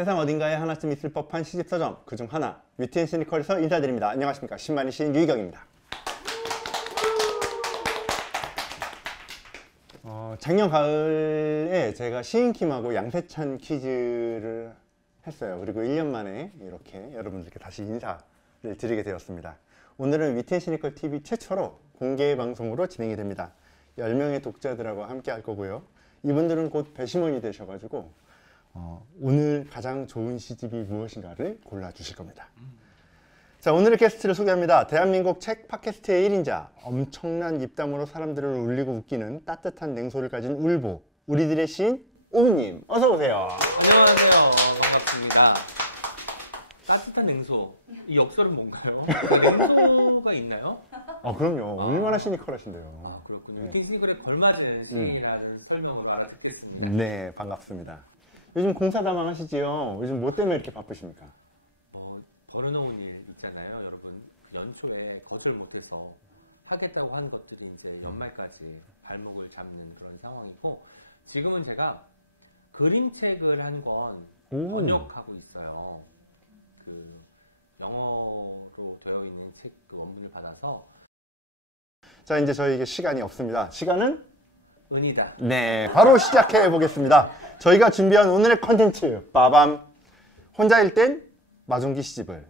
세상 어딘가에 하나쯤 있을 법한 시집서점 그중 하나 위트앤시니컬에서 인사드립니다. 안녕하십니까, 신만이 시인 유희경입니다. 작년 가을에 제가 시인킴하고 양세찬 퀴즈를 했어요. 그리고 1년 만에 이렇게 여러분들께 다시 인사를 드리게 되었습니다. 오늘은 위트앤시니컬 TV 최초로 공개 방송으로 진행이 됩니다. 10명의 독자들하고 함께 할 거고요. 이분들은 곧 배심원이 되셔가지고 오늘 가장 좋은 시집이 무엇인가를 골라주실 겁니다. 자, 오늘의 게스트를 소개합니다. 대한민국 책 팟캐스트의 1인자, 엄청난 입담으로 사람들을 울리고 웃기는 따뜻한 냉소를 가진 울보, 우리들의 시인 오우님, 어서 오세요. 안녕하세요. 반갑습니다. 따뜻한 냉소, 이 역설은 뭔가요? 냉소가 있나요? 그럼요. 얼마나 시니컬하신데요. 그렇군요. 네. 시니컬에 걸맞은 시인이라는 설명으로 알아듣겠습니다. 네, 반갑습니다. 요즘 공사다망 하시지요? 요즘 뭐 때문에 이렇게 바쁘십니까? 벌어놓은 일 있잖아요, 여러분. 연초에 거절 못해서 하겠다고 하는 것들이 이제 연말까지 발목을 잡는 그런 상황이고, 지금은 제가 그림책을 한 권 번역하고 있어요. 그 영어로 되어 있는 책 그 원문을 받아서. 자, 이제 저희에게 시간이 없습니다. 시간은? 은이다. 네, 바로 시작해 보겠습니다. 저희가 준비한 오늘의 컨텐츠, 빠밤! 혼자일 땐 마종기 시집을.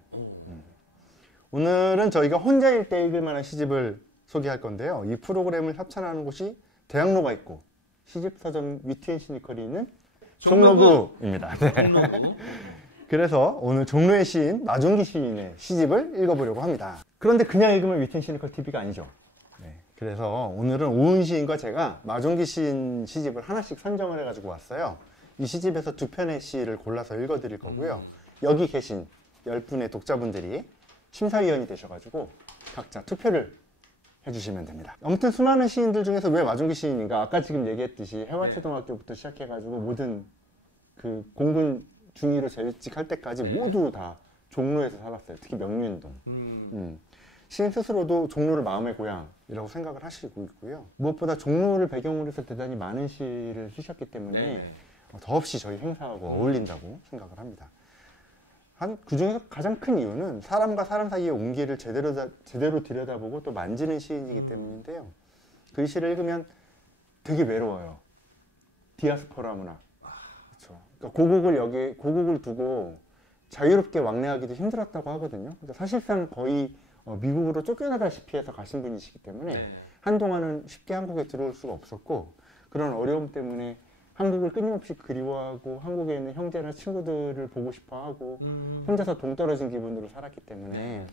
오늘은 저희가 혼자일 때 읽을 만한 시집을 소개할 건데요. 이 프로그램을 협찬하는 곳이 대학로가 있고 시집서점 위트앤시니컬이 있는 종로구입니다. 네. 종로구. 그래서 오늘 종로의 시인 마종기 시인의 시집을 읽어보려고 합니다. 그런데 그냥 읽으면 위트앤시니컬 TV가 아니죠. 네. 그래서 오늘은 오은 시인과 제가 마종기 시인 시집을 하나씩 선정을 해가지고 왔어요. 이 시집에서 두 편의 시를 골라서 읽어드릴 거고요. 여기 계신 10분의 독자분들이 심사위원이 되셔가지고 각자 투표를 해주시면 됩니다. 아무튼 수많은 시인들 중에서 왜 마종기 시인인가? 아까 지금 얘기했듯이 해화초등학교부터 시작해가지고 모든 그 공군 중위로 재직할 때까지 모두 다 종로에서 살았어요. 특히 명륜동. 시인 스스로도 종로를 마음의 고향이라고 생각을 하시고 있고요. 무엇보다 종로를 배경으로 해서 대단히 많은 시를 쓰셨기 때문에 더없이 저희 행사하고 어울린다고 생각을 합니다. 그 중에서 가장 큰 이유는 사람과 사람 사이의 온기를 제대로 들여다보고 또 만지는 시인이기 때문인데요. 그 시를 읽으면 되게 외로워요. 디아스포라 문화. 그렇죠. 그러니까 고국을 두고 자유롭게 왕래하기도 힘들었다고 하거든요. 그러니까 사실상 거의 미국으로 쫓겨나다시피 해서 가신 분이시기 때문에 한동안은 쉽게 한국에 들어올 수가 없었고, 그런 어려움 때문에 한국을 끊임없이 그리워하고 한국에 있는 형제나 친구들을 보고 싶어하고 혼자서 동떨어진 기분으로 살았기 때문에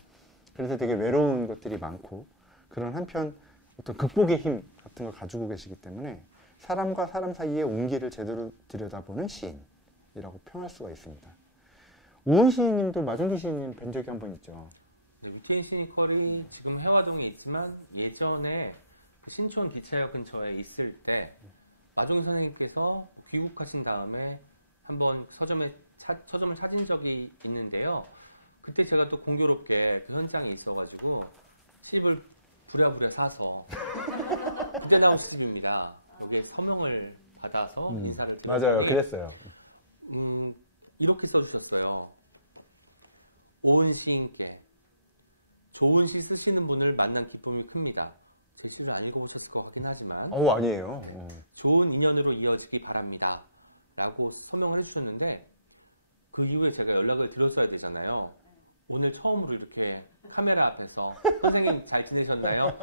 그래서 되게 외로운 것들이 많고, 그런 한편 어떤 극복의 힘 같은 걸 가지고 계시기 때문에 사람과 사람 사이의 온기를 제대로 들여다보는 시인이라고 평할 수가 있습니다. 오은 시인님도 마종기 시인님 뵌 적이 한 번 있죠. 위트앤시니컬이 지금 해화동에 있지만 예전에 그 신촌 기차역 근처에 있을 때 마종기 선생님께서 귀국하신 다음에 한번 서점을 찾은 적이 있는데요. 그때 제가 또 공교롭게 그 현장에 있어가지고 시집을 부랴부랴 사서 그때 나온 시집입니다. 여기에 서명을 받아서 인사를 드렸는데, 맞아요, 그랬어요. 이렇게 써주셨어요. 오은 시인께 좋은 시 쓰시는 분을 만난 기쁨이 큽니다. 그 시를 안 읽어보셨을 것 같긴 하지만 아니에요. 좋은 인연으로 이어지기 바랍니다 라고 서명을 해주셨는데, 그 이후에 제가 연락을 드렸어야 되잖아요. 오늘 처음으로 이렇게 카메라 앞에서 선생님 잘 지내셨나요?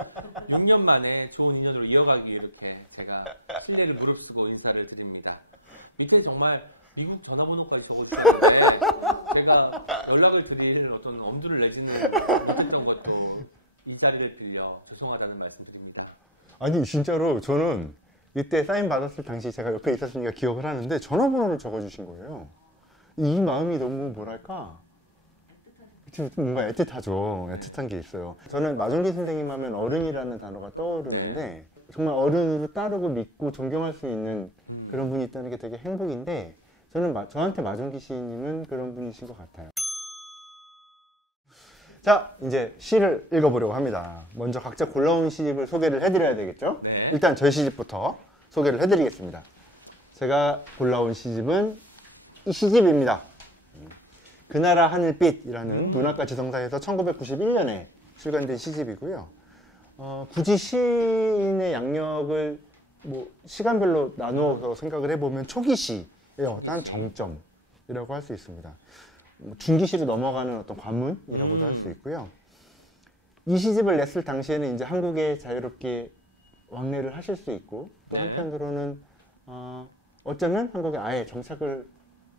6년 만에 좋은 인연으로 이어가기 위해 이렇게 제가 실례를 무릅쓰고 인사를 드립니다. 밑에 정말 미국 전화번호까지 적어주셨는데 제가 연락을 드릴 어떤 엄두를 내지는 못했던 것도 이 자리를 빌려 죄송하다는 말씀드립니다. 아니 진짜로 저는 이때 사인 받았을 당시 제가 옆에 있었으니까 기억을 하는데 전화번호를 적어주신 거예요. 이 마음이 너무 뭐랄까, 뭔가 애틋하죠. 애틋한 게 있어요. 저는 마종기 선생님 하면 어른이라는 단어가 떠오르는데 정말 어른으로 따르고 믿고 존경할 수 있는 그런 분이 있다는 게 되게 행복인데, 저한테 마종기 시인님은 그런 분이신 것 같아요. 자, 이제 시를 읽어보려고 합니다. 먼저 각자 골라온 시집을 소개를 해드려야 되겠죠? 네. 일단 저희 시집부터 소개를 해드리겠습니다. 제가 골라온 시집은 이 시집입니다. 그나라 하늘빛이라는 문학과 지성사에서 1991년에 출간된 시집이고요. 굳이 시인의 양력을 뭐 시간별로 나누어서 생각을 해보면 초기시의 어떠한 정점이라고 할 수 있습니다. 중기시로 넘어가는 어떤 관문이라고도 할 수 있고요. 이 시집을 냈을 당시에는 이제 한국에 자유롭게 왕래를 하실 수 있고 또 한편으로는 어쩌면 한국에 아예 정착을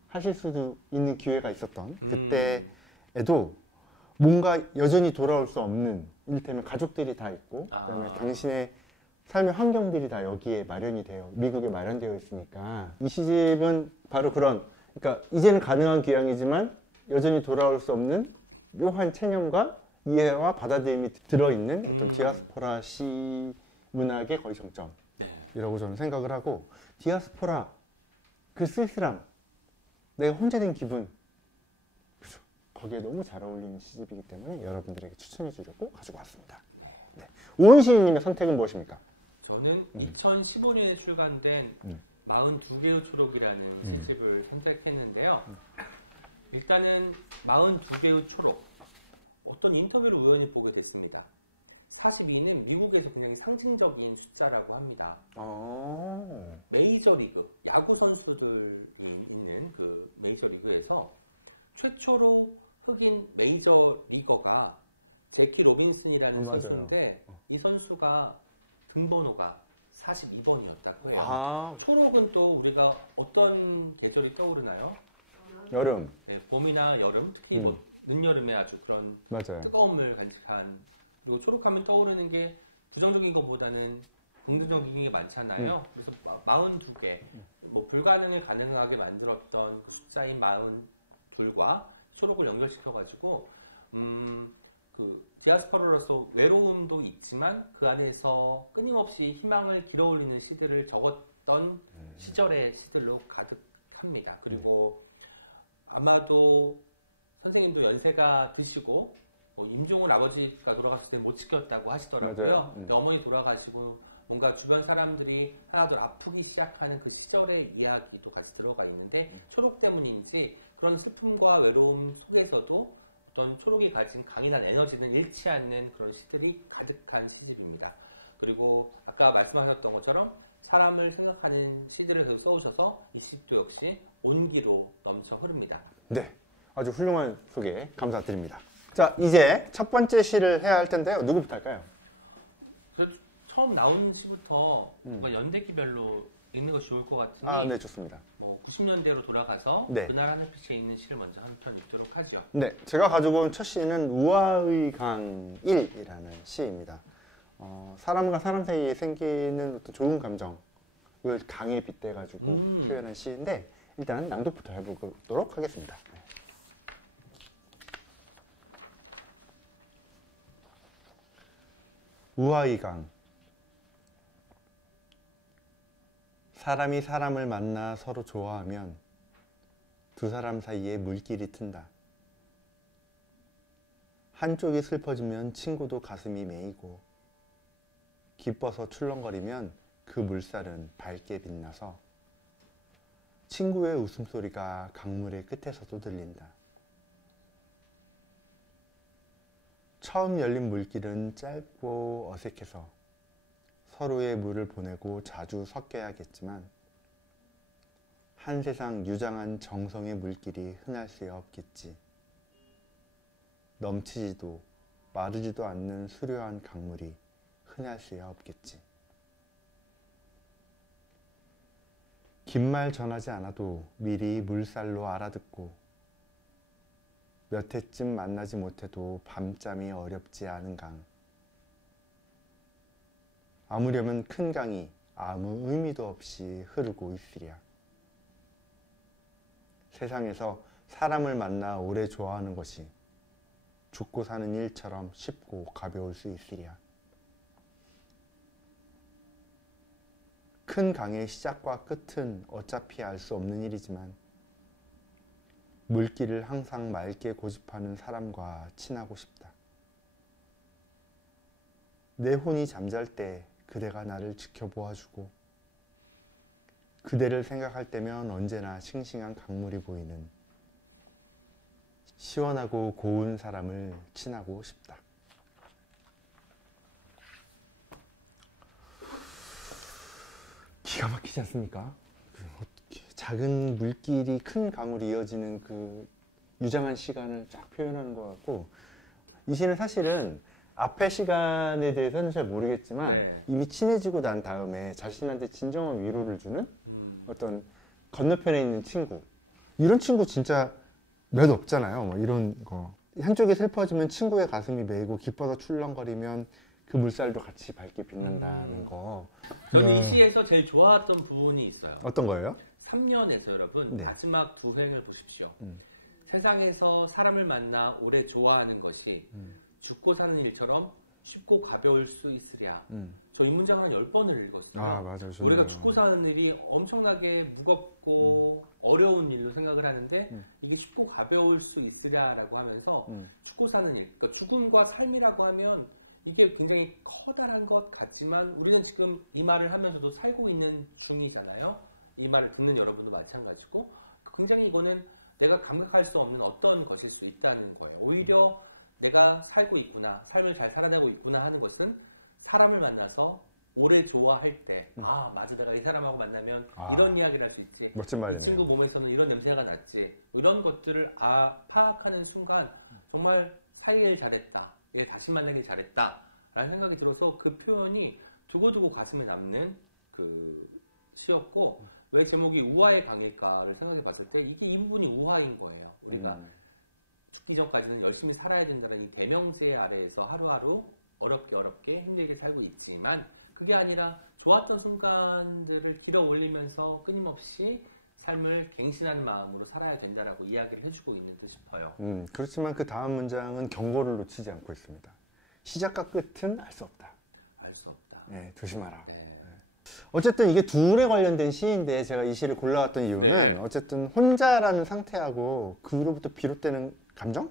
하실 수도 있는 기회가 있었던 그때에도 뭔가 여전히 돌아올 수 없는, 이를테면 가족들이 다 있고 그다음에 당신의 삶의 환경들이 다 여기에 마련이 돼요. 미국에 마련되어 있으니까 이 시집은 바로 그런, 그러니까 이제는 가능한 귀향이지만 여전히 돌아올 수 없는 묘한 체념과 이해와 받아들임이 들어있는 어떤 디아스포라 시 문학의 거의 정점이라고 저는 생각을 하고, 디아스포라, 그 쓸쓸함, 내가 혼자 된 기분, 그죠? 거기에 너무 잘 어울리는 시집이기 때문에 여러분들에게 추천해 주려고 가지고 왔습니다. 네. 오은 시인님의 선택은 무엇입니까? 저는 2015년에 출간된 42개의 초록이라는 시집을 선택했는데요. 일단은 42개의 초록, 어떤 인터뷰를 우연히 보게 됐습니다. 42는 미국에서 굉장히 상징적인 숫자라고 합니다. 메이저리그, 야구 선수들이 있는 그 메이저리그에서 최초로 흑인 메이저리거가 제키 로빈슨이라는 선수인데 이 선수가 등번호가 42번이었다고 해요. 초록은 또 우리가 어떤 계절이 떠오르나요? 여름. 네, 봄이나 여름, 특히 뭐 늦여름에 아주 그런 뜨거움을 간직한, 그리고 초록하면 떠오르는 게 부정적인 것보다는 긍정적인 게 많잖아요. 그래서 42개, 뭐 불가능을 가능하게 만들었던 그 숫자인 42과 초록을 연결시켜가지고 그 디아스포라로서 외로움도 있지만 그 안에서 끊임없이 희망을 길어올리는 시들을 적었던 시절의 시들로 가득합니다. 그리고 아마도 선생님도 연세가 드시고 임종훈 아버지가 돌아가셨을 때 못 지켰다고 하시더라고요. 어머니 돌아가시고 뭔가 주변 사람들이 하나둘 아프기 시작하는 그 시절의 이야기도 같이 들어가 있는데 초록 때문인지 그런 슬픔과 외로움 속에서도 어떤 초록이 가진 강인한 에너지는 잃지 않는 그런 시들이 가득한 시집입니다. 그리고 아까 말씀하셨던 것처럼 사람을 생각하는 시들을 써오셔서 이 시집도 역시 온기로 넘쳐 흐릅니다. 네, 아주 훌륭한 소개 감사드립니다. 자, 이제 첫 번째 시를 해야 할 텐데요. 누구부터 할까요? 처음 나온 시부터 연대기별로 읽는 것이 좋을 것 같으니 네, 좋습니다. 90년대로 돌아가서 그날 하늘빛에 있는 시를 먼저 한 편 읽도록 하죠. 네, 제가 가지고 온 첫 시는 우아의 강 1이라는 시입니다. 사람과 사람 사이에 생기는 어떤 좋은 감정을 강에 빗대가지고 표현한 시인데 일단 낭독부터 해보도록 하겠습니다. 우아의 강. 사람이 사람을 만나 서로 좋아하면 두 사람 사이에 물길이 튼다. 한쪽이 슬퍼지면 친구도 가슴이 메이고 기뻐서 출렁거리면 그 물살은 밝게 빛나서 친구의 웃음소리가 강물의 끝에서도 들린다. 처음 열린 물길은 짧고 어색해서 서로의 물을 보내고 자주 섞여야겠지만 한 세상 유장한 정성의 물길이 흔할 수야 없겠지. 넘치지도 마르지도 않는 수려한 강물이 흔할 수야 없겠지. 긴 말 전하지 않아도 미리 물살로 알아듣고 몇 해쯤 만나지 못해도 밤잠이 어렵지 않은 강. 아무려면 큰 강이 아무 의미도 없이 흐르고 있으랴. 세상에서 사람을 만나 오래 좋아하는 것이 죽고 사는 일처럼 쉽고 가벼울 수 있으랴. 큰 강의 시작과 끝은 어차피 알 수 없는 일이지만 물길을 항상 맑게 고집하는 사람과 친하고 싶다. 내 혼이 잠잘 때 그대가 나를 지켜보아주고 그대를 생각할 때면 언제나 싱싱한 강물이 보이는 시원하고 고운 사람을 친하고 싶다. 기가 막히지 않습니까? 작은 물길이 큰 강으로 이어지는 그 유장한 시간을 쫙 표현하는 것 같고, 이 시는 사실은 앞의 시간에 대해서는 잘 모르겠지만 네. 이미 친해지고 난 다음에 자신한테 진정한 위로를 주는 음. 어떤 건너편에 있는 친구, 이런 친구 진짜 몇 없잖아요. 뭐 이런 거 한쪽이 슬퍼지면 친구의 가슴이 메이고 기뻐서 출렁거리면 그 물살도 같이 밝게 빛난다는 거. 저는 네. 이 시에서 제일 좋아했던 부분이 있어요. 어떤 거예요? 3년에서 여러분 네. 마지막 두 횡을 보십시오. 음. 세상에서 사람을 만나 오래 좋아하는 것이 죽고 사는 일처럼 쉽고 가벼울 수 있으랴. 저 이 문장 한 10번을 읽었어요. 아, 맞아요. 저는 우리가 죽고 사는 일이 엄청나게 무겁고 어려운 일로 생각을 하는데 이게 쉽고 가벼울 수 있으랴라고 하면서 죽고 사는 일, 그러니까 죽음과 삶이라고 하면 이게 굉장히 커다란 것 같지만 우리는 지금 이 말을 하면서도 살고 있는 중이잖아요. 이 말을 듣는 여러분도 마찬가지고 굉장히 이거는 내가 감각할 수 없는 어떤 것일 수 있다는 거예요. 오히려 내가 살고 있구나, 삶을 잘 살아내고 있구나 하는 것은 사람을 만나서 오래 좋아할 때, 아 맞아, 내가 이 사람하고 만나면 이런 이야기를 할 수 있지, 멋진 이 말이네요. 친구 몸에서는 이런 냄새가 났지, 이런 것들을 파악하는 순간 정말 살길 잘했다, 얘 다시 만나길 잘했다 라는 생각이 들어서 그 표현이 두고두고 가슴에 남는 그 시였고, 왜 제목이 우화의 강일까를 생각해 봤을 때 이게 이 부분이 우화인 거예요. 우리가 죽기 전까지는 열심히 살아야 된다는 이 대명제 아래에서 하루하루 어렵게 힘들게 살고 있지만 그게 아니라 좋았던 순간들을 길어 올리면서 끊임없이 삶을 갱신하는 마음으로 살아야 된다라고 이야기를 해주고 있는 듯 싶어요. 그렇지만 그 다음 문장은 경고를 놓치지 않고 있습니다. 시작과 끝은 알 수 없다. 알 수 없다. 네, 조심하라. 네. 어쨌든 이게 둘에 관련된 시인데 제가 이 시를 골라왔던 이유는 네. 어쨌든 혼자라는 상태하고 그로부터 비롯되는 감정은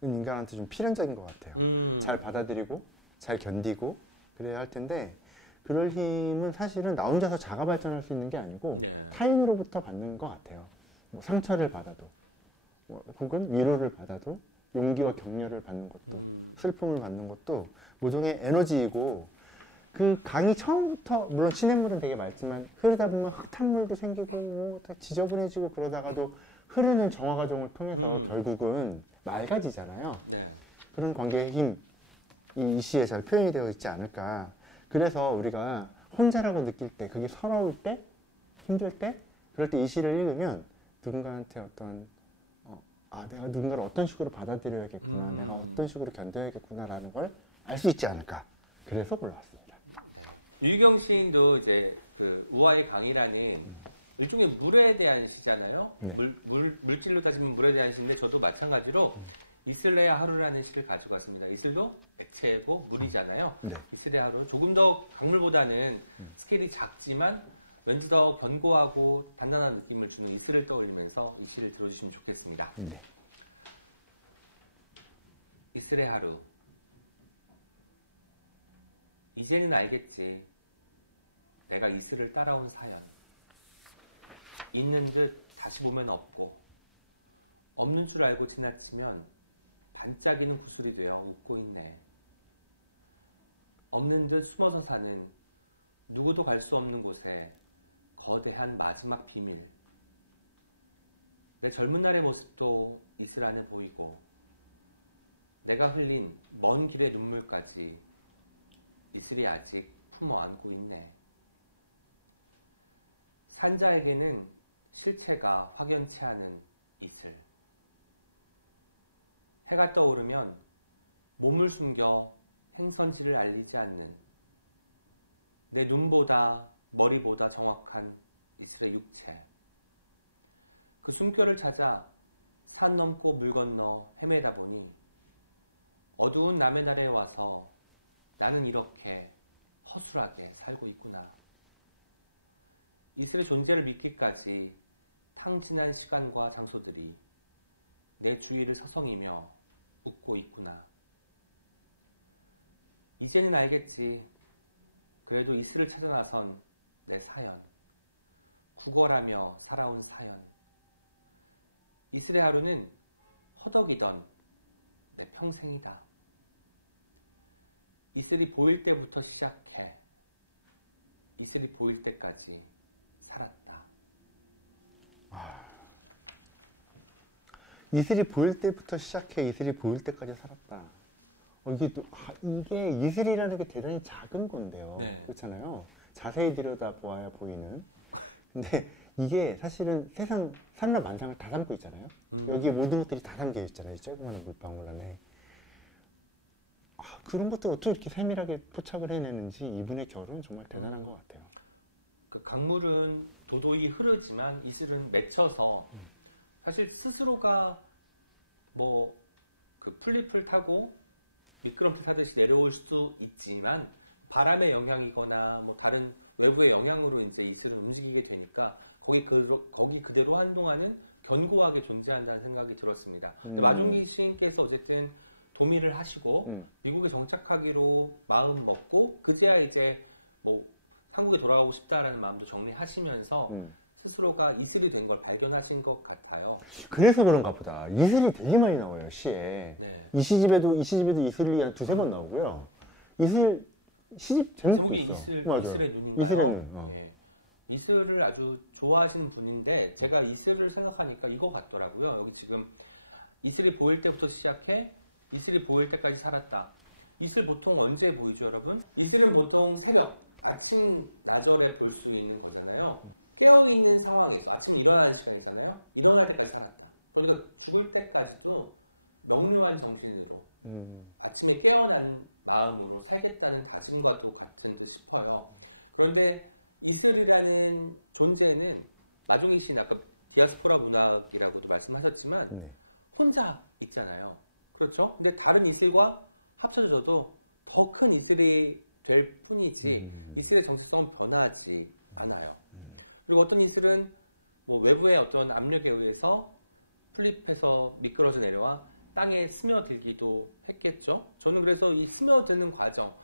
인간한테 좀 필연적인 것 같아요. 잘 받아들이고 잘 견디고 그래야 할 텐데 그럴 힘은 사실은 나 혼자서 자가 발전할 수 있는 게 아니고 네. 타인으로부터 받는 것 같아요. 뭐 상처를 받아도 혹은 위로를 받아도 용기와 격려를 받는 것도 슬픔을 받는 것도 모종의 에너지이고, 그 강이 처음부터 물론 시냇물은 되게 맑지만 흐르다 보면 흙탕물도 생기고 다 지저분해지고 그러다가도 흐르는 정화 과정을 통해서 결국은 맑아지잖아요. 네. 그런 관계의 힘이 이 시에 잘 표현이 되어 있지 않을까. 그래서 우리가 혼자라고 느낄 때, 그게 서러울 때, 힘들 때, 그럴 때 이 시를 읽으면 누군가한테 어떤 내가 누군가를 어떤 식으로 받아들여야겠구나, 내가 어떤 식으로 견뎌야겠구나라는 걸 알 수 있지 않을까. 그래서 골라왔습니다. 유희경 시인도 이제 그 우화의 강이라는 일종의 물에 대한 시잖아요. 네. 물질로 따지면 물에 대한 시인데 저도 마찬가지로 이슬레야 하루라는 시를 가지고 왔습니다. 이슬도 액체고 물이잖아요. 네. 이슬레야 하루 조금 더 강물보다는 스케일이 작지만 왠지 더 견고하고 단단한 느낌을 주는 이슬을 떠올리면서 이 시를 들어주시면 좋겠습니다. 네. 이슬의 하루. 이제는 알겠지. 내가 이슬을 따라온 사연. 있는 듯 다시 보면 없고, 없는 줄 알고 지나치면 반짝이는 구슬이 되어 웃고 있네. 없는 듯 숨어서 사는 누구도 갈 수 없는 곳에 거대한 마지막 비밀. 내 젊은 날의 모습도 이슬 안에 보이고, 내가 흘린 먼 길의 눈물까지 이슬이 아직 품어 안고 있네. 산자에게는 실체가 확연치 않은 이슬. 해가 떠오르면 몸을 숨겨 행선지를 알리지 않는 내 눈보다 머리보다 정확한 이슬의 육체. 그 숨결을 찾아 산 넘고 물 건너 헤매다 보니 어두운 남의 날에 와서 나는 이렇게 허술하게 살고 있구나. 이슬의 존재를 믿기까지 탕진한 시간과 장소들이 내 주위를 서성이며 웃고 있구나. 이제는 알겠지. 그래도 이슬을 찾아 나선 내 사연. 구걸하며 살아온 사연. 이슬의 하루는 허덕이던 내 평생이다. 이슬이 보일 때부터 시작해 이슬이 보일 때까지 살았다. 이슬이 보일 때부터 시작해 이슬이 보일 때까지 살았다. 이게 이슬이라는 게 대단히 작은 건데요. 네. 그렇잖아요. 자세히 들여다보아야 보이는. 근데 이게 사실은 세상 산나만상을 다 담고 있잖아요. 여기 모든 것들이 다 담겨 있잖아요. 이 조그마한 물방울 안에. 그런 것들 어떻게 이렇게 세밀하게 포착을 해내는지 이분의 결은 정말 대단한 것 같아요. 그 강물은 도도히 흐르지만 이슬은 맺혀서 사실 스스로가 뭐 그 플립을 타고 미끄럼틀 타듯이 내려올 수 있지만 바람의 영향이거나 뭐 다른 외부의 영향으로 이제 이슬은 움직이게 되니까 거기 그대로 한동안은 견고하게 존재한다는 생각이 들었습니다. 근데 마종기 시인께서 어쨌든 도미를 하시고 미국에 정착하기로 마음 먹고 그제야 이제 뭐 한국에 돌아가고 싶다라는 마음도 정리하시면서 스스로가 이슬이 된 걸 발견하신 것 같아요. 그래서 그런가 보다. 이슬이 되게 많이 나와요, 시에. 네. 이 시집에도 이슬이 한 두세 번 나오고요. 이슬 시집 제목도 제목이 있어. 이슬의 눈인가요? 이슬의 눈. 네. 이슬을 아주 좋아하시는 분인데 제가 이슬을 생각하니까 이거 같더라고요. 여기 지금 이슬이 보일 때부터 시작해 이슬이 보일 때까지 살았다. 이슬 보통 언제 보이죠, 여러분? 이슬은 보통 새벽, 아침, 나절에 볼 수 있는 거잖아요. 깨어있는 상황에서 아침에 일어나는 시간이잖아요. 일어날 때까지 살았다. 그러니까 죽을 때까지도 명료한 정신으로 아침에 깨어난 마음으로 살겠다는 다짐과도 같은 듯 싶어요. 그런데 이슬이라는 존재는 마종기 씨는 아까 디아스포라 문학이라고도 말씀하셨지만 네. 혼자 있잖아요. 그렇죠? 근데 다른 이슬과 합쳐져도 더 큰 이슬이 될 뿐이지 이슬의 정체성은 변하지 않아요. 그리고 어떤 이슬은 뭐 외부의 어떤 압력에 의해서 플립해서 미끄러져 내려와 땅에 스며들기도 했겠죠. 저는 그래서 이 스며드는 과정,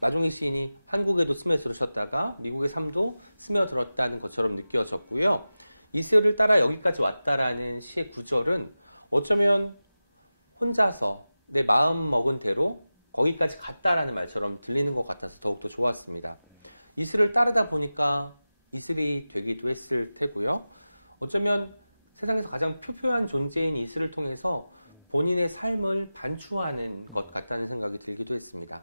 마종기 시인이 한국에도 스며들으셨다가 미국의 삶도 스며들었다는 것처럼 느껴졌고요. 이슬을 따라 여기까지 왔다라는 시의 구절은 어쩌면 혼자서 내 마음 먹은 대로 거기까지 갔다라는 말처럼 들리는 것 같아서 더욱더 좋았습니다. 이슬을 따르다 보니까 이슬이 되기도 했을 테고요. 어쩌면 세상에서 가장 표표한 존재인 이슬을 통해서 본인의 삶을 단추하는 것 같다는 생각이 들기도 했습니다.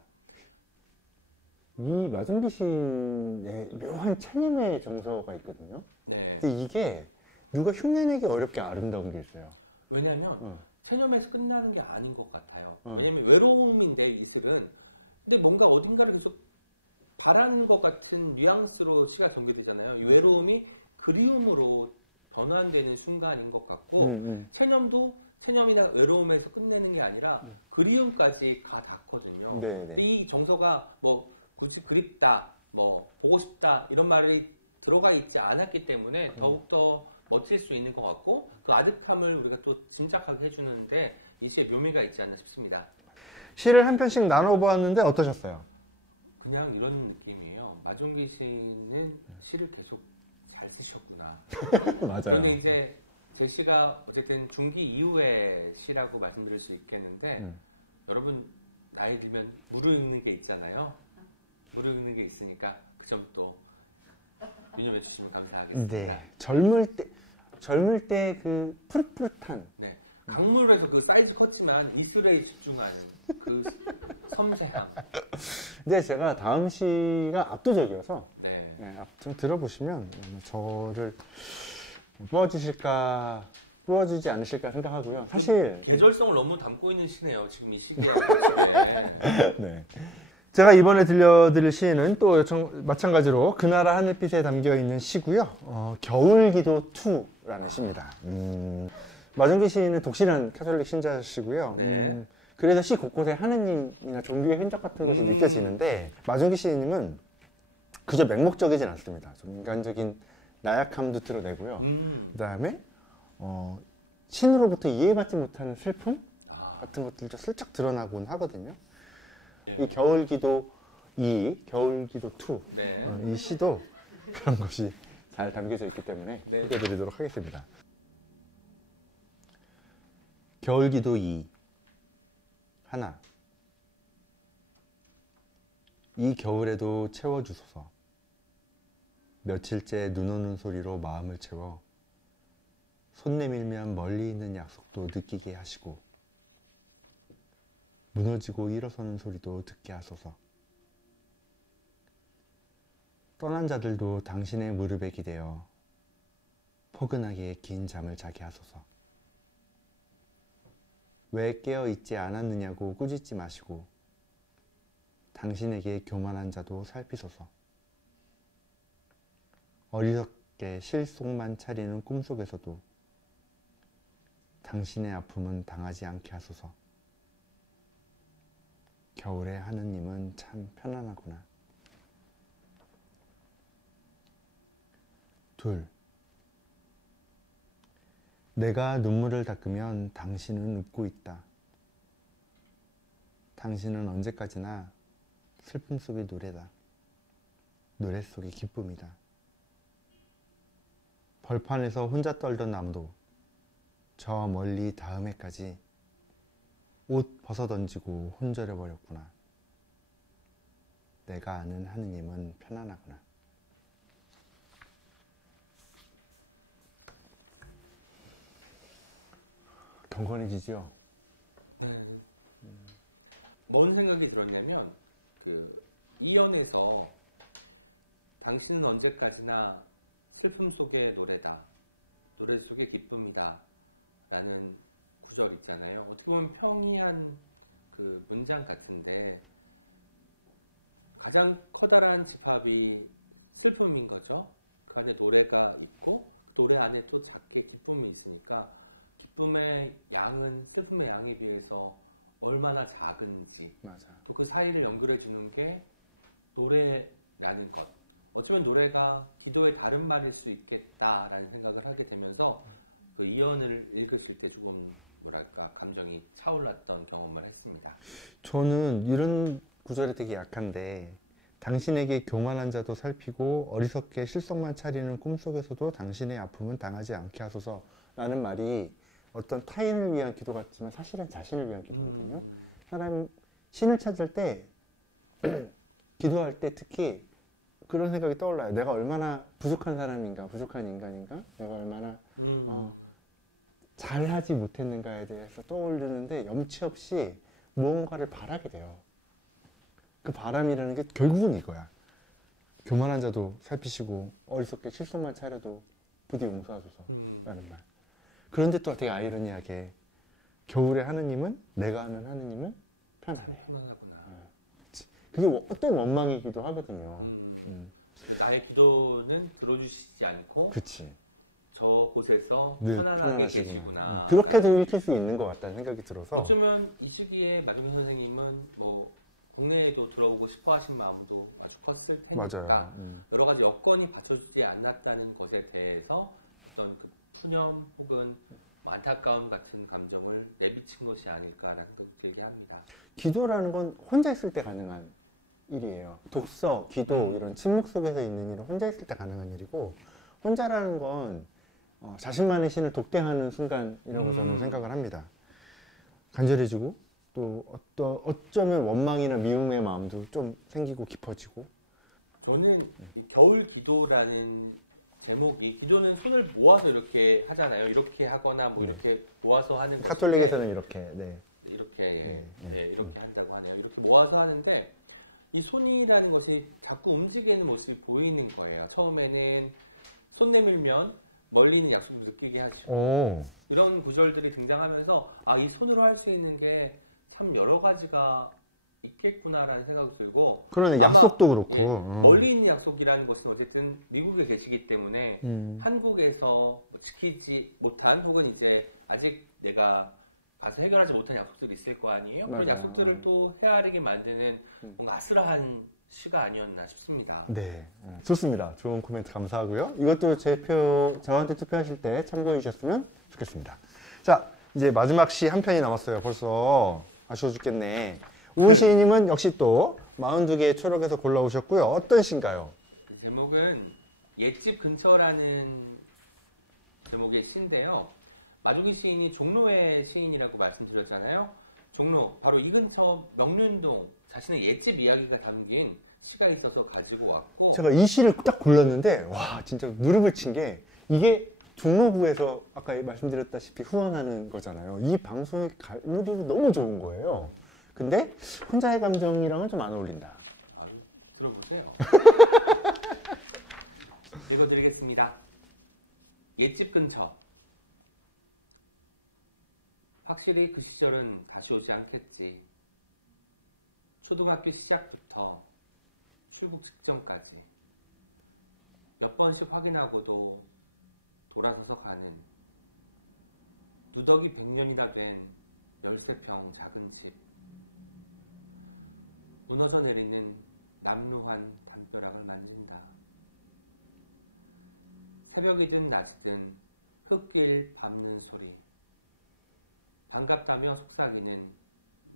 이 마종기 시인의 묘한 체념의 정서가 있거든요. 네. 근데 이게 누가 흉내내기 어렵게 아름다운 게 있어요. 왜냐하면 체념에서 끝나는 게 아닌 것 같아요. 왜냐면 외로움인데 이슬은 근데 뭔가 어딘가를 계속 바라는 것 같은 뉘앙스로 시가 전개되잖아요. 이 외로움이 그리움으로 변환되는 순간인 것 같고 체념이나 외로움에서 끝내는 게 아니라 그리움까지 가 닿거든요. 근데 이 정서가 뭐 굳이 그립다, 뭐 보고 싶다 이런 말이 들어가 있지 않았기 때문에 더욱더 멋질 수 있는 것 같고 그 아득함을 우리가 또 짐작하게 해주는데 이 시의 묘미가 있지 않나 싶습니다. 시를 한 편씩 나눠보았는데 어떠셨어요? 그냥 이런 느낌이에요. 마종기 시는 시를 계속 잘 쓰셨구나. 맞아요. 저는 이제 제 시가 어쨌든 중기 이후의 시라고 말씀드릴 수 있겠는데 여러분 나이 들면 무르익는 게 있잖아요. 무르익는 게 있으니까 그 점도 유념해 주시면 감사하겠습니다. 네, 젊을 때 그 푸릇푸릇한. 네, 강물에서 그 사이즈 컸지만 이슬에 집중하는 그 섬세함. 근데 제가 다음 시가 압도적이어서 네. 좀 들어보시면 저를 뽑아주실까, 뽑아주지 않으실까 생각하고요. 사실 계절성을 너무 담고 있는 시네요. 지금 이 시기에. 네. 제가 이번에 들려드릴 시는 또 마찬가지로 그 나라 하늘빛에 담겨있는 시고요. 겨울기도 2라는 시입니다. 마종기 시인은 독실한 카톨릭 신자시고요. 그래서 시 곳곳에 하느님이나 종교의 흔적 같은 것이 느껴지는데 마종기 시인님은 그저 맹목적이진 않습니다. 좀 인간적인 나약함도 드러내고요. 그 다음에 신으로부터 이해받지 못하는 슬픔 같은 것들도 슬쩍 드러나곤 하거든요. 이 겨울기도 2, 겨울기도 2, 이 시도 그런 것이 잘 담겨져 있기 때문에 소개해드리도록 하겠습니다. 겨울기도 2 하나. 이 겨울에도 채워주소서. 며칠째 눈 오는 소리로 마음을 채워 손 내밀면 멀리 있는 약속도 느끼게 하시고 무너지고 일어서는 소리도 듣게 하소서. 떠난 자들도 당신의 무릎에 기대어 포근하게 긴 잠을 자게 하소서. 왜 깨어 있지 않았느냐고 꾸짖지 마시고 당신에게 교만한 자도 살피소서. 어리석게 실속만 차리는 꿈속에서도 당신의 아픔은 당하지 않게 하소서. 겨울에 하느님은 참 편안하구나. 둘. 내가 눈물을 닦으면 당신은 웃고 있다. 당신은 언제까지나 슬픔 속의 노래다. 노래 속의 기쁨이다. 벌판에서 혼자 떨던 나무도 저 멀리 다음 해까지 옷 벗어던지고 혼절해 버렸구나. 내가 아는 하느님은 편안하구나. 경건해지죠? 네. 뭔 생각이 들었냐면 이연에서 당신은 언제까지나 슬픔 속의 노래다. 노래 속의 기쁨이다. 라는 구절 있잖아요. 어떻게 보면 평이한 그 문장 같은데 가장 커다란 집합이 슬픔인 거죠. 그 안에 노래가 있고 노래 안에 또 작게 기쁨이 있으니까 기쁨의 양은 슬픔의 양에 비해서 얼마나 작은지 맞아. 또 그 사이를 연결해 주는 게 노래라는 것. 어쩌면 노래가 기도의 다른 말일 수 있겠다라는 생각을 하게 되면서 그 이언을 읽으실 때 조금 뭐랄까 감정이 차올랐던 경험을 했습니다. 저는 이런 구절에 되게 약한데 당신에게 교만한 자도 살피고 어리석게 실속만 차리는 꿈속에서도 당신의 아픔은 당하지 않게 하소서라는 말이 어떤 타인을 위한 기도 같지만 사실은 자신을 위한 기도거든요. 사람 신을 찾을 때 기도할 때 특히 그런 생각이 떠올라요. 내가 얼마나 부족한 사람인가, 부족한 인간인가, 내가 얼마나 잘하지 못했는가에 대해서 떠올리는데 염치 없이 무언가를 바라게 돼요. 그 바람이라는 게 결국은 이거야. 교만한 자도 살피시고 어리석게 실속만 차려도 부디 용서하소서라는 말. 그런데 또 되게 아이러니하게 겨울에 하느님은 내가 아는 하느님은 편안해. 편안하구나. 그게 어떤 원망이기도 하거든요. 나의 기도는 들어주시지 않고 그치. 저 곳에서 늘 편안하게 계시구나. 그렇게도 읽힐 수 있는 것 같다는 생각이 들어서 어쩌면 이 시기에 마경 선생님은 뭐 국내에도 들어오고 싶어 하신 마음도 아주 컸을 테니까 맞아요. 여러 가지 여건이 받쳐주지 않았다는 것에 대해서 어떤 그 푸념 혹은 뭐 안타까움 같은 감정을 내비친 것이 아닐까라는 생각이 들게 합니다. 기도라는 건 혼자 있을 때 가능한 일이에요. 독서, 기도 이런 침묵 속에서 있는 일은 혼자 있을 때 가능한 일이고 혼자라는 건 자신만의 신을 독대하는 순간이라고 저는 생각을 합니다. 간절해지고 또 어쩌면 원망이나 미움의 마음도 좀 생기고 깊어지고. 저는 이 겨울 기도라는 제목이 기도는 손을 모아서 이렇게 하잖아요. 이렇게 하거나 뭐 이렇게 모아서 하는 카톨릭에서는 이렇게 이렇게 이렇게 한다고 하네요. 이렇게 모아서 하는데 이 손이라는 것이 자꾸 움직이는 모습이 보이는 거예요. 처음에는 손 내밀면 멀리 있는 약속을 느끼게 하시고 이런 구절들이 등장하면서 이 손으로 할 수 있는 게 참 여러 가지가 있겠구나라는 생각이 들고 그러네. 약속도 그렇고 멀리 있는 약속이라는 것은 어쨌든 미국에 계시기 때문에 한국에서 지키지 못한 혹은 이제 아직 내가 가서 해결하지 못한 약속들이 있을 거 아니에요? 그런 약속들을 또 헤아리게 만드는 뭔가 아슬아한 시가 아니었나 싶습니다. 네, 좋습니다. 좋은 코멘트 감사하고요. 이것도 저한테 투표하실 때 참고해 주셨으면 좋겠습니다. 자, 이제 마지막 시 한 편이 남았어요. 벌써 아쉬워 죽겠네. 우은 시인님은 역시 또 42개의 초록에서 골라오셨고요. 어떤 시인가요? 그 제목은 옛집 근처라는 제목의 시인데요. 마주기 시인이 종로의 시인이라고 말씀드렸잖아요. 종로 바로 이 근처 명륜동 자신의 옛집 이야기가 담긴 시가 있어서 가지고 왔고 제가 이 시를 딱 골랐는데 와 진짜 무릎을 친 게 이게 종로구에서 아까 말씀드렸다시피 후원하는 거잖아요. 이 방송의 갈무리로 너무 좋은 거예요. 근데 혼자의 감정이랑은 좀 안 어울린다. 들어보세요. 읽어드리겠습니다. 옛집 근처. 확실히 그 시절은 다시 오지 않겠지. 초등학교 시작부터 출국 직전까지 몇 번씩 확인하고도 돌아서서 가는 누더기 100년이나 된 열쇠평 작은 집. 무너져 내리는 남루한 담벼락을 만진다. 새벽이든 낮이든 흙길 밟는 소리. 반갑다며 속삭이는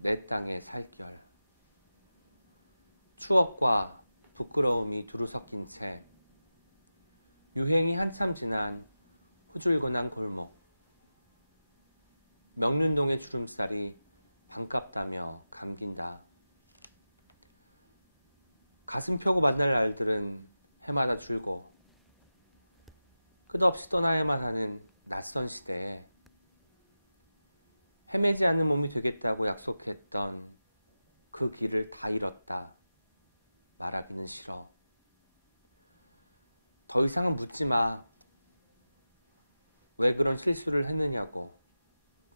내 땅의 살결. 추억과 부끄러움이 두루 섞인 채 유행이 한참 지난 후줄근한 골목. 명륜동의 주름살이 반갑다며 감긴다. 가슴 펴고 만날 날들은 해마다 줄고 끝없이 떠나야만 하는 낯선 시대에 헤매지 않는 몸이 되겠다고 약속했던 그 길을 다 잃었다. 말하기는 싫어. 더 이상은 묻지 마. 왜 그런 실수를 했느냐고.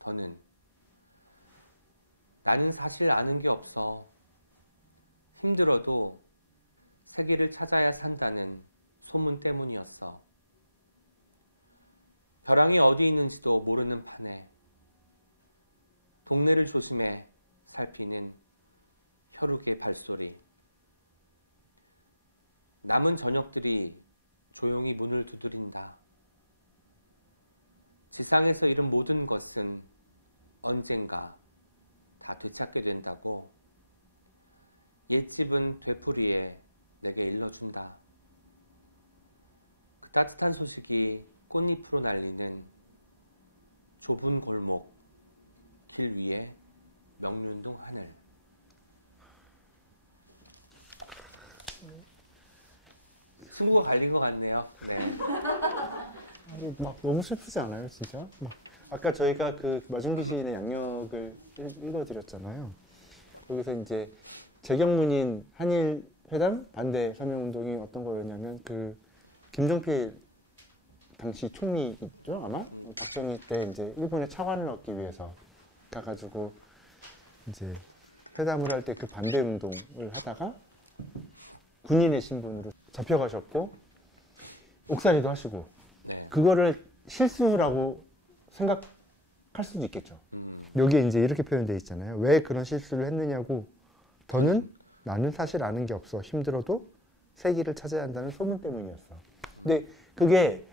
더는 나는 사실 아는 게 없어. 힘들어도 세계를 찾아야 산다는 소문 때문이었어. 벼랑이 어디 있는지도 모르는 판에 동네를 조심해 살피는 혈육의 발소리. 남은 저녁들이 조용히 문을 두드린다. 지상에서 잃은 모든 것은 언젠가 다 되찾게 된다고 옛집은 되풀이에 내게 일러준다. 그 따뜻한 소식이 꽃잎으로 날리는 좁은 골목 길 위에 명륜동 하늘. 친구가 갈린 것 같네요. 네. 아니, 막 너무 슬프지 않아요, 진짜? 막 아까 저희가 그 마중기 시인의 양력을 읽어드렸잖아요. 거기서 이제 재경문인 한일 회담 반대 서명운동이 어떤 거였냐면 그 김종필 당시 총리 있죠, 아마 박정희 때 이제 일본의 차관을 얻기 위해서 가가지고 이제 회담을 할 때 그 반대 운동을 하다가 군인의 신분으로 잡혀가셨고 옥살이도 하시고 네. 그거를 실수라고 생각할 수도 있겠죠. 여기에 이제 이렇게 표현되어 있잖아요. 왜 그런 실수를 했느냐고. 더는 나는 사실 아는 게 없어. 힘들어도 새 길을 찾아야 한다는 소문 때문이었어. 근데 그게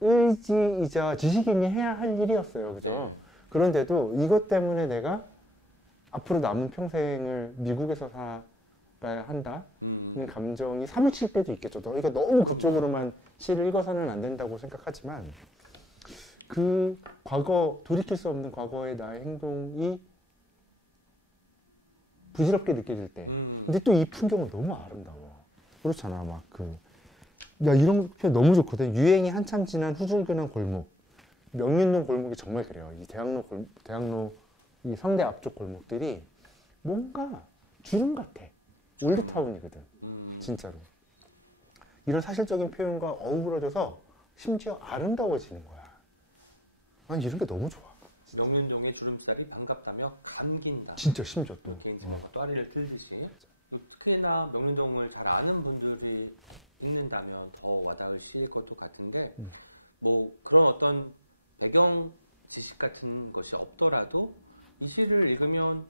의지이자 지식인이 해야 할 일이었어요. 그죠? 그런데도 이것 때문에 내가 앞으로 남은 평생을 미국에서 살아야 한다는 감정이 사무칠 때도 있겠죠. 그러니까 너무 그쪽으로만 시를 읽어서는 안 된다고 생각하지만 그 과거, 돌이킬 수 없는 과거의 나의 행동이 부질없게 느껴질 때. 근데 또 이 풍경은 너무 아름다워. 그렇잖아. 막 야, 이런 표현 너무 좋거든. 유행이 한참 지난 후줄근한 골목. 명륜동 골목이 정말 그래요. 이 대학로 이 성대 앞쪽 골목들이 뭔가 주름 같아. 올드타운이거든. 진짜로. 이런 사실적인 표현과 어우러져서 심지어 아름다워지는 거야. 난 이런 게 너무 좋아. 명륜동의 주름살이 반갑다며 감긴다. 진짜 심지어 또. 개인적으로 또아리를 틀듯이. 특히나 명륜동을 잘 아는 분들이 읽는다면 더 와닿으실 것도 같은데 뭐 그런 어떤 배경 지식 같은 것이 없더라도 이 시를 읽으면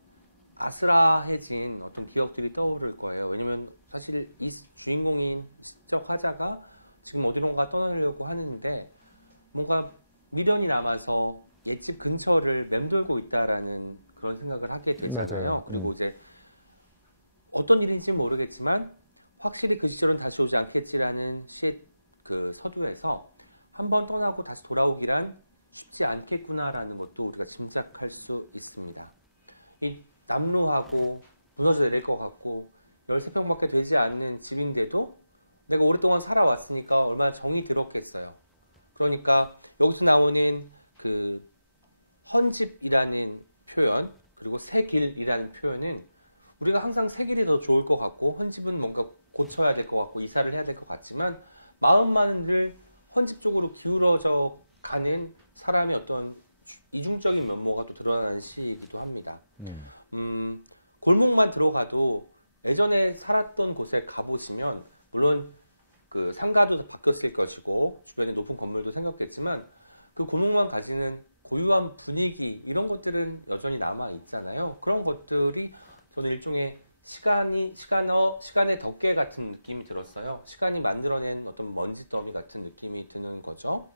아슬아해진 어떤 기억들이 떠오를 거예요. 왜냐면 사실 이 주인공인 시적 화자가 지금 어디론가 떠나려고 하는데 뭔가 미련이 남아서 옛집 근처를 맴돌고 있다라는 그런 생각을 하게 되잖아요. 맞아요. 그리고 이제 어떤 일인지 모르겠지만 확실히 그 시절은 다시 오지 않겠지라는 시의 그 서두에서 한번 떠나고 다시 돌아오기란 쉽지 않겠구나라는 것도 우리가 짐작할 수 있습니다. 이 남루하고 무너져 내릴 것 같고 13평밖에 되지 않는 집인데도 내가 오랫동안 살아왔으니까 얼마나 정이 들었겠어요. 그러니까 여기서 나오는 그 헌집이라는 표현 그리고 새길이라는 표현은 우리가 항상 새길이 더 좋을 것 같고 헌집은 뭔가 고쳐야 될 것 같고 이사를 해야 될 것 같지만 마음만 늘 헌집 쪽으로 기울어져 가는 사람의 어떤 이중적인 면모가 또 드러나는 시이기도 합니다. 골목만 들어가도 예전에 살았던 곳에 가보시면 물론 그 상가도 바뀌었을 것이고 주변에 높은 건물도 생겼겠지만 그 골목만 가지는 고유한 분위기 이런 것들은 여전히 남아 있잖아요. 그런 것들이 저는 일종의 시간의 덮개 같은 느낌이 들었어요. 시간이 만들어낸 어떤 먼지 더미 같은 느낌이 드는 거죠.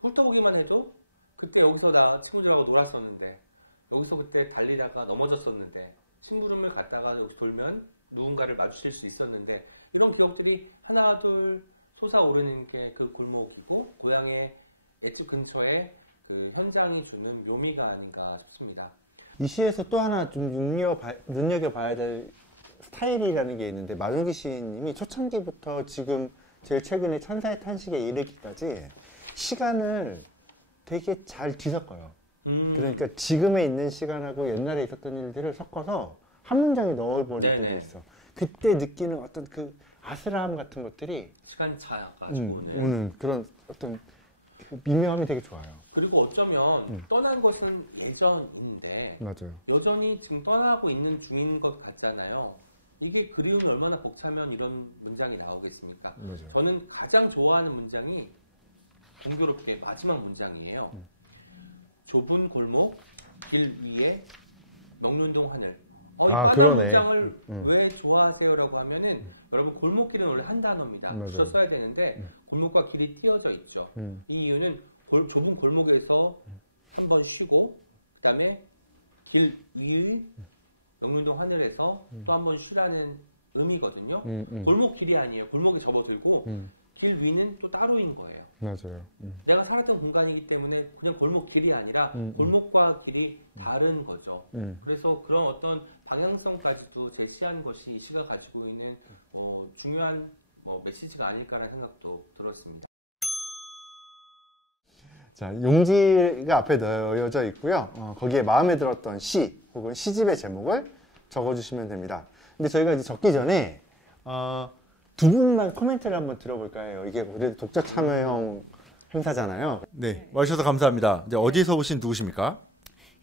훑어보기만 해도 그때 여기서 나 친구들하고 놀았었는데 여기서 그때 달리다가 넘어졌었는데 심부름을 갔다가 여기 돌면 누군가를 마주칠 수 있었는데 이런 기억들이 하나 둘 솟아오르는 게 그 골목이고 고향의 옛집 근처에 그 현장이 주는 묘미가 아닌가 싶습니다. 이 시에서 또 하나 좀 눈여겨봐야 될 스타일이라는 게 있는데 마종기 시인님이 초창기부터 지금 제일 최근에 천사의 탄식에 이르기까지 시간을 되게 잘 뒤섞어요. 그러니까 지금에 있는 시간하고 옛날에 있었던 일들을 섞어서 한 문장에 넣어버릴 네네. 때도 있어. 그때 느끼는 어떤 그 아슬함 같은 것들이 시간이 차가지고 오는 그런 어떤 그 미묘함이 되게 좋아요. 그리고 어쩌면 떠난 것은 예전인데 맞아요. 여전히 지금 떠나고 있는 중인 것 같잖아요. 이게 그리움이 얼마나 벅차면 이런 문장이 나오겠습니까? 맞아요. 저는 가장 좋아하는 문장이 공교롭게 마지막 문장이에요. 좁은 골목 길 위에 명륜동 하늘. 이 마지막 그러네. 문장을 왜 좋아하세요라고 하면은 여러분 골목길은 원래 한 단어입니다. 맞아요. 붙여 써야 되는데 골목과 길이 띄어져 있죠. 이 이유는 좁은 골목에서 한번 쉬고 그다음에 길 위의 명륜동 하늘에서 또 한번 쉬라는 의미거든요. 골목 길이 아니에요. 골목에 접어들고 길 위는 또 따로인 거예요. 맞아요. 내가 살았던 공간이기 때문에 그냥 골목 길이 아니라 골목과 길이 다른 거죠. 그래서 그런 어떤 방향성까지도 제시한 것이 이 시가 가지고 있는 중요한 메시지가 아닐까라는 생각도 들었습니다. 자, 용지가 앞에 넣어져 있고요. 거기에 마음에 들었던 시 혹은 시집의 제목을 적어주시면 됩니다. 근데 저희가 이제 적기 전에 두 분만 코멘트를 한번 들어볼까 해요. 이게 우리 독자 참여형 행사잖아요. 네, 와주셔서 감사합니다. 이제 어디에서 오신 누구십니까?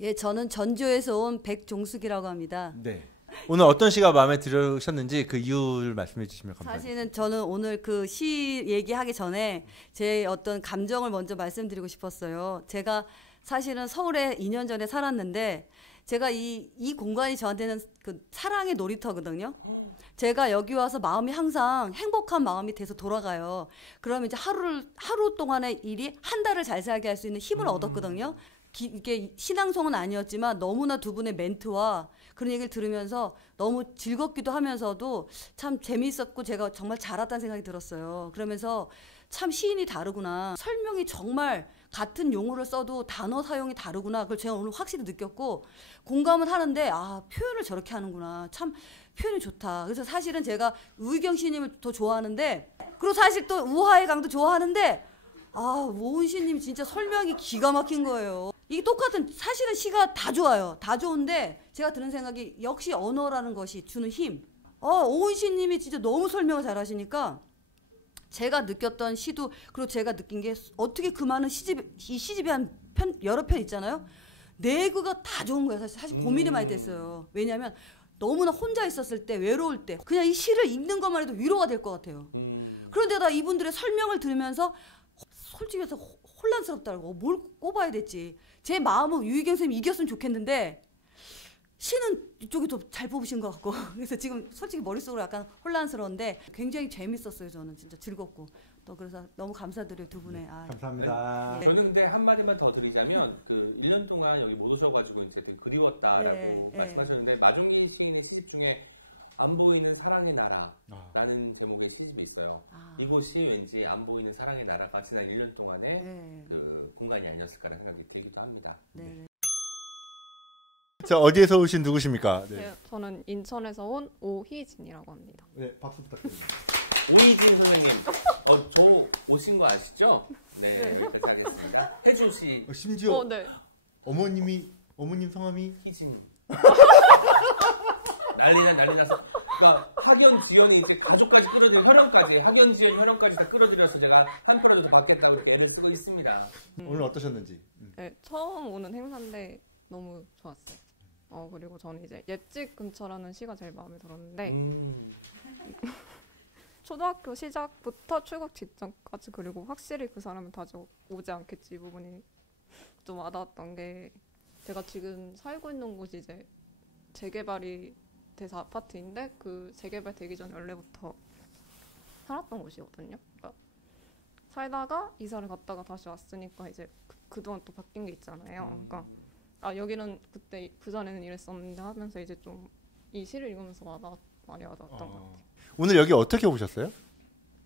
예, 저는 전주에서 온 백종숙이라고 합니다. 네. 오늘 어떤 시가 마음에 들으셨는지 그 이유를 말씀해 주시면 감사하겠습니다. 사실은 저는 오늘 그 시 얘기하기 전에 제 어떤 감정을 먼저 말씀드리고 싶었어요. 제가 사실은 서울에 2년 전에 살았는데 제가 이 공간이 저한테는 그 사랑의 놀이터거든요. 제가 여기 와서 마음이 항상 행복한 마음이 돼서 돌아가요. 그러면 이제 하루 동안의 일이 한 달을 잘 살게 할 수 있는 힘을 얻었거든요. 이게 신앙송은 아니었지만 너무나 두 분의 멘트와 그런 얘기를 들으면서 너무 즐겁기도 하면서도 참 재미있었고 제가 정말 잘했다는 생각이 들었어요. 그러면서 참 시인이 다르구나. 설명이 정말 같은 용어를 써도 단어 사용이 다르구나. 그걸 제가 오늘 확실히 느꼈고 공감은 하는데 표현을 저렇게 하는구나. 참 표현이 좋다. 그래서 사실은 제가 우희경 시인님을 더 좋아하는데 그리고 사실 또 우하의 강도 좋아하는데 오은 시인님이 진짜 설명이 기가 막힌 거예요. 이게 똑같은 사실은 시가 다 좋아요. 다 좋은데 제가 드는 생각이 역시 언어라는 것이 주는 힘. 오은 시인님이 진짜 너무 설명을 잘하시니까 제가 느꼈던 시도 그리고 제가 느낀 게 어떻게 그 많은 이 시집이 여러 편 있잖아요. 내구가 다 좋은 거예요. 사실 고민이 많이 됐어요. 왜냐하면 너무나 혼자 있었을 때 외로울 때 그냥 이 시를 읽는 것만 해도 위로가 될 것 같아요. 그런데다 이분들의 설명을 들으면서 솔직히 해서 혼란스럽다고 뭘 꼽아야 될지 제 마음은 유희경 선생님이 이겼으면 좋겠는데 시는 이쪽이 더 잘 뽑으신 것 같고 그래서 지금 솔직히 머릿속으로 약간 혼란스러운데 굉장히 재밌었어요. 저는 진짜 즐겁고 또 그래서 너무 감사드려요 두 분의. 감사합니다. 네. 저는 근데 한마디만 더 드리자면 그 1년 동안 여기 못 오셔가지고 이제 되게 그리웠다라고 네, 말씀하셨는데 마종기 시인의 시집 중에 안 보이는 사랑의 아. 나라라는 제목의 시집이 있어요. 아. 이곳이 왠지 안 보이는 사랑의 나라가 지난 1년 동안의 네. 그 공간이 아니었을까라는 생각이 들기도 합니다. 네. 자, 어디에서 오신 누구십니까? 네. 네, 저는 인천에서 온 오희진이라고 합니다. 네, 박수 부탁드립니다. 오이진 선생님, 저 오신 거 아시죠? 네, 여기까지 하겠습니다. 혜주 씨, 심지어 네. 어머님 성함이 희진. 난리 나서. 그러니까 학연, 지연이 이제 가족까지 끌어들여, 혈연까지, 학연, 지연, 혈연까지 다 끌어들여서 제가 한 표라도 더 받겠다고 이렇게 애를 쓰고 있습니다. 오늘 어떠셨는지. 네, 처음 오는 행사인데 너무 좋았어요. 그리고 저는 이제 옛집 근처라는 시가 제일 마음에 들었는데 초등학교 시작부터 출국 직전까지 그리고 확실히 그 사람은 다시 오지 않겠지 이 부분이 좀 와닿았던 게 제가 지금 살고 있는 곳이 이제 재개발이 돼서 아파트인데 그 재개발 되기 전 원래부터 살았던 곳이거든요. 그러니까 살다가 이사를 갔다가 다시 왔으니까 이제 그동안 또 바뀐 게 있잖아요. 그러니까 여기는 그때 그전에는 이랬었는데 하면서 이제 좀 이 시를 읽으면서 많이 와닿았던 것 같아요. 오늘 여기 어떻게 오셨어요?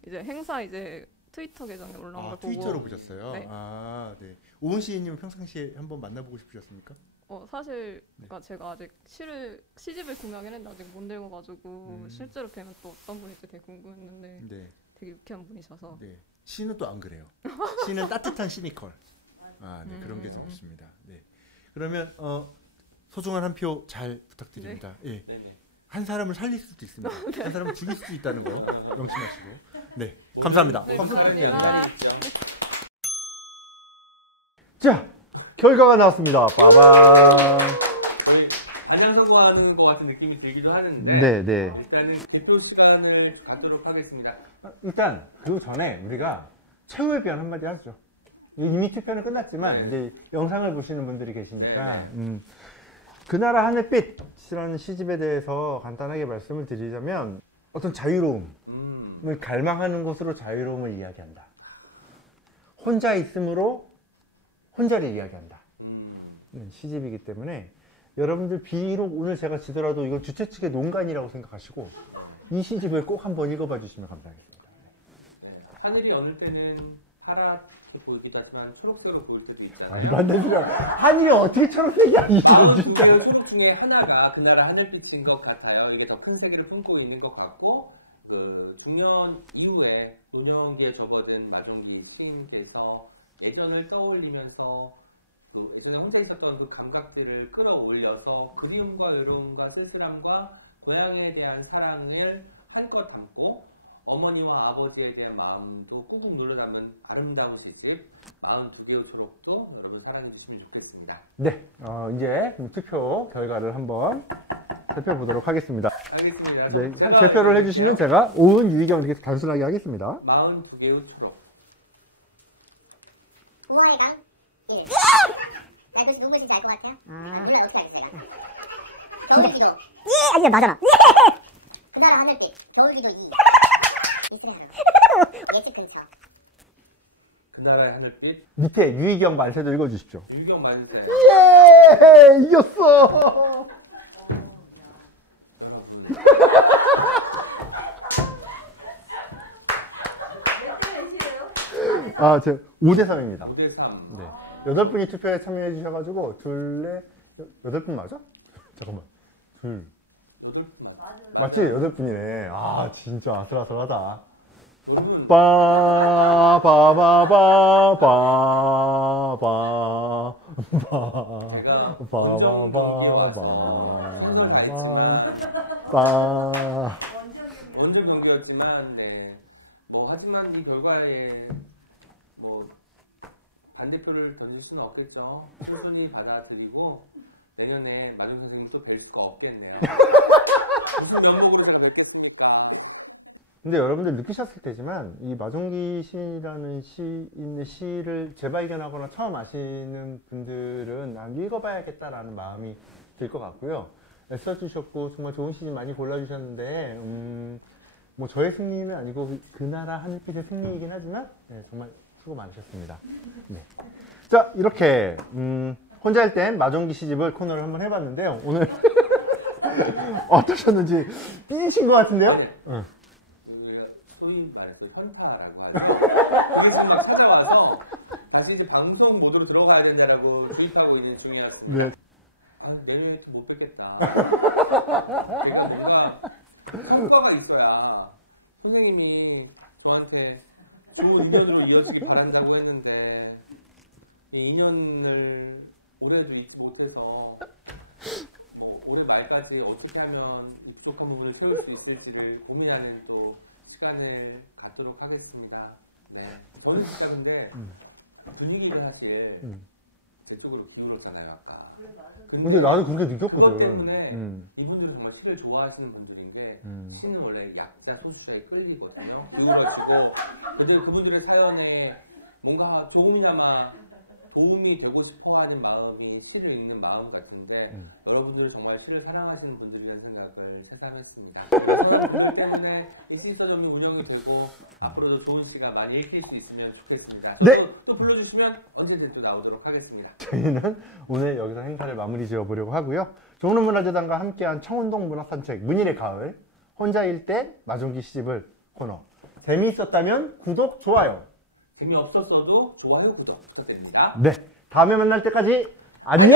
이제 행사 이제 트위터 계정에 올라온 걸 보고 트위터로 보셨어요? 네. 네. 오은 시인님 평상시에 한번 만나보고 싶으셨습니까? 사실 네. 그러니까 제가 아직 시집을 구매하긴 했는데 아직 못 읽어가지고 실제로 뵈면 또 어떤 분일지 되게 궁금했는데 네. 되게 유쾌한 분이셔서 네. 시는 또 안 그래요. 시는 따뜻한 시니컬. 네. 그런 게 좀 없습니다. 네. 그러면 소중한 한 표 잘 부탁드립니다. 예. 네네. 한 사람을 살릴 수도 있습니다. 한 사람을 죽일 수도 있다는 거 명심하시고. 네. 감사합니다. 네, 박수 감사합니다. 부탁드립니다. 자, 결과가 나왔습니다. 빠밤. 저희 안양 선거하는 것 같은 느낌이 들기도 하는데 네. 일단은 대표 시간을 갖도록 하겠습니다. 일단 그 전에 우리가 최후의 비연 한마디 하죠. 이미 투표는 끝났지만 이제 영상을 보시는 분들이 계시니까 그 나라 하늘빛이라는 시집에 대해서 간단하게 말씀을 드리자면 어떤 자유로움을 갈망하는 것으로 자유로움을 이야기한다. 혼자 있음으로 혼자를 이야기한다. 시집이기 때문에 여러분들 비록 오늘 제가 지더라도 이건 주최 측의 농간이라고 생각하시고 이 시집을 꼭 한번 읽어봐 주시면 감사하겠습니다. 네. 하늘이 어느 때는 파랗게 보이기도 하지만 초록색으로 보일 때도 있잖아요. 말도 안 되는 소리야. 하늘이 어떻게 초록색이 아니죠, 두 진짜. 개의 초록 중에 하나가 그 나라 하늘빛인 것 같아요. 이게 더 큰 세계를 품고 있는 것 같고 그 중년 이후에 노년기에 접어든 마종기 시인께서 예전을 떠올리면서 그 예전에 혼자 있었던 그 감각들을 끌어올려서 그리움과 외로움과 쓸쓸함과 고향에 대한 사랑을 한껏 담고 어머니와 아버지에 대한 마음도 꾹꾹 눌러 담은 아름다운 시집 42개의 초록도 여러분 사랑해 주시면 좋겠습니다. 네, 이제 투표 결과를 한번 살펴보도록 하겠습니다. 알겠습니다. 네, 제가 발표를 해주시면 제가 오은 유희경 이렇게 단순하게 하겠습니다. 42개의 초록. 우아의 강 1. 나 도대체 누구 글씨인지 알 것 같아요? 몰라 어떻게 알겠어 내가. 겨울기도. 아니야 맞아라. 그 나라 하늘빛. 겨울기도 2. 이슬의 하루. 예측 근처. 그 나라의 하늘빛. 밑에 유희경 만세도 읽어주십시오. 유경 만세. 예! 이겼어! 여러분. 제 5대3입니다. 5대3. 네. 8분이 투표에 참여해 주셔가지고, 8분 맞아? 잠깐만. 8분만. 맞지? 8분이네. 진짜 아슬아슬하다. 여러분. 제가 먼저 경기였지만, 네. 하지만 이 결과에, 반대표를 던질 수는 없겠죠. 순순히 받아들이고, 내년에 마중 선생님 또 뵐 수가 없겠네요. 무슨 명곡으로 제가 뵙겠습니까? 근데 여러분들 느끼셨을 테지만 이 마종기 시인이라는 시인의 시를 재발견하거나 처음 아시는 분들은 읽어봐야겠다라는 마음이 들 것 같고요. 애써주셨고 정말 좋은 시집 많이 골라주셨는데 저의 승리는 아니고 그 나라 하늘빛의 승리이긴 하지만 정말 수고 많으셨습니다. 네. 자, 이렇게 혼자 할 땐 마종기 시집을 코너를 한번 해봤는데요. 오늘 어떠셨는지 삐지신 것 같은데요? 네. 응. 우리가 소위 말해서 현타라고 하죠. 우리 지금 막 찾아와서 다시 이제 방송 모드로 들어가야 되냐라고 주입하고 있는 중이었습니다. 네. 아, 내일 못 뵙겠다. 내가 뭔가 효과가 있어야 선생님이 저한테 좋은 인연으로 이어지기 바란다고 했는데 이 인연을 오래도 잊지 못해서 뭐 올해 말까지 어떻게 하면 이 부족한 부분을 채울 수 있을지를 고민하는 또 시간을 갖도록 하겠습니다. 네. 저는 진짜 근데 분위기를 사실 그쪽으로 기울었잖아요 아까. 근데 나도 그렇게 느꼈거든. 그것 때문에 이분들은 정말 시를 좋아하시는 분들인 게 시는 원래 약자 소수자에 끌리거든요. 그걸 두고 그분들의 사연에 뭔가 조금이나마 도움이 되고 싶어하는 마음이 시를 읽는 마음 같은데 여러분들 정말 시를 사랑하시는 분들이라는 생각을 새삼했습니다. 그런 분들 때문에 일지서점이 운영이 되고 앞으로도 좋은 시가 많이 읽힐 수 있으면 좋겠습니다. 네. 또 불러주시면 언제든 또 나오도록 하겠습니다. 저희는 오늘 여기서 행사를 마무리 지어 보려고 하고요. 종로문화재단과 함께한 청운동 문학산책 문일의 가을 혼자일 때 마종기 시집을 코너 재미있었다면 구독, 좋아요. 재미없었어도 좋아요, 구독 부탁드립니다. 네, 다음에 만날 때까지 안녕!